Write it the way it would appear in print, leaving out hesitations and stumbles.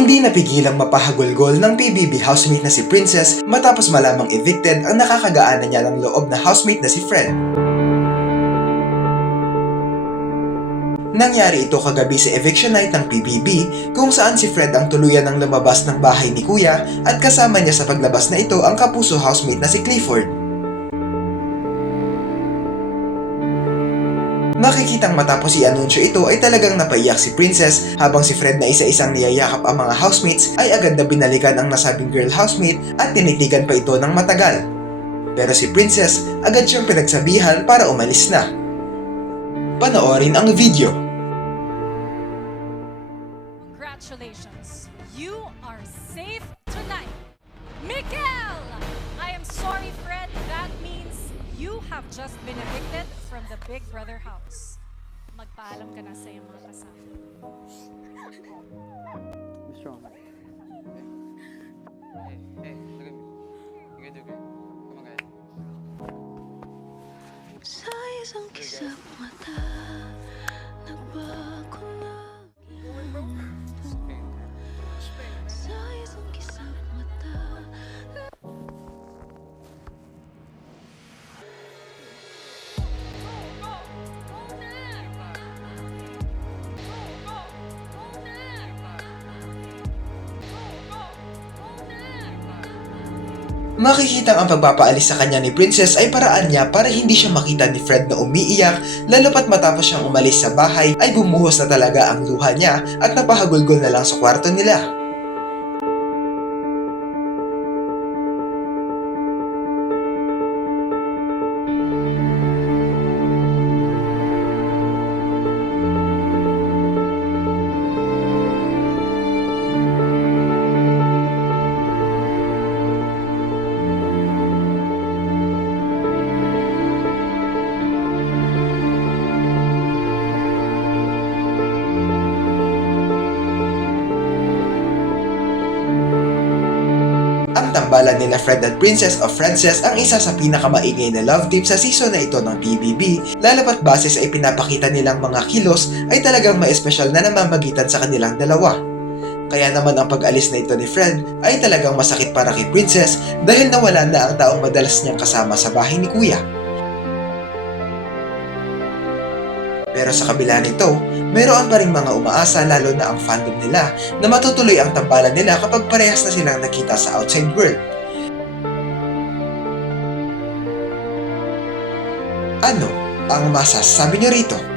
Hindi napigilang mapahagulgol ng PBB housemate na si Princess matapos malamang evicted ang nakakagaanan niya ng loob na housemate na si Fred. Nangyari ito kagabi sa eviction night ng PBB kung saan si Fred ang tuluyan ng lumabas ng bahay ni Kuya at kasama niya sa paglabas na ito ang kapuso housemate na si Clifford. Makikitang matapos i-anunsyo ito ay talagang napaiyak si Princess habang si Fred na isa-isang niyayakap ang mga housemates ay agad na binalikan ang nasabing girl housemate at tinitigan pa ito ng matagal. Pero si Princess agad siyang pinagsabihan para umalis na. Panoorin ang video. Congratulations! You are safe tonight! Miguel! I am sorry, Fred. That means you have just been evicted from the Big Brother house. Magpaalam ka na sa iyong mga kasama. What's wrong? Hey, look at me. You can do great. Come on, guys. Sa isang kisap mata, nagbago na sa isang kisap mata. Makikitang ang pagpapaalis sa kanya ni Princess ay paraan niya para hindi siya makita ni Fred na umiiyak, lalo pat matapos siyang umalis sa bahay ay bumuhos na talaga ang luha niya at napahagulgol na lang sa kwarto nila. Ang tambalan nila Fred at Princess of Frances ang isa sa pinakamaingay na love team sa season na ito ng PBB, lalo pat base sa ipinapakita nilang mga kilos ay talagang ma-espesyal na namamagitan sa kanilang dalawa. Kaya naman ang pag-alis na ito ni Fred ay talagang masakit para kay Princess dahil nawala na ang taong madalas niyang kasama sa bahay ni Kuya. Pero sa kabila nito, mayroon pa ring mga umaasa lalo na ang fandom nila na matutuloy ang tambalan nila kapag parehas na silang nakita sa outside world. Ano ang masasabi niyo rito?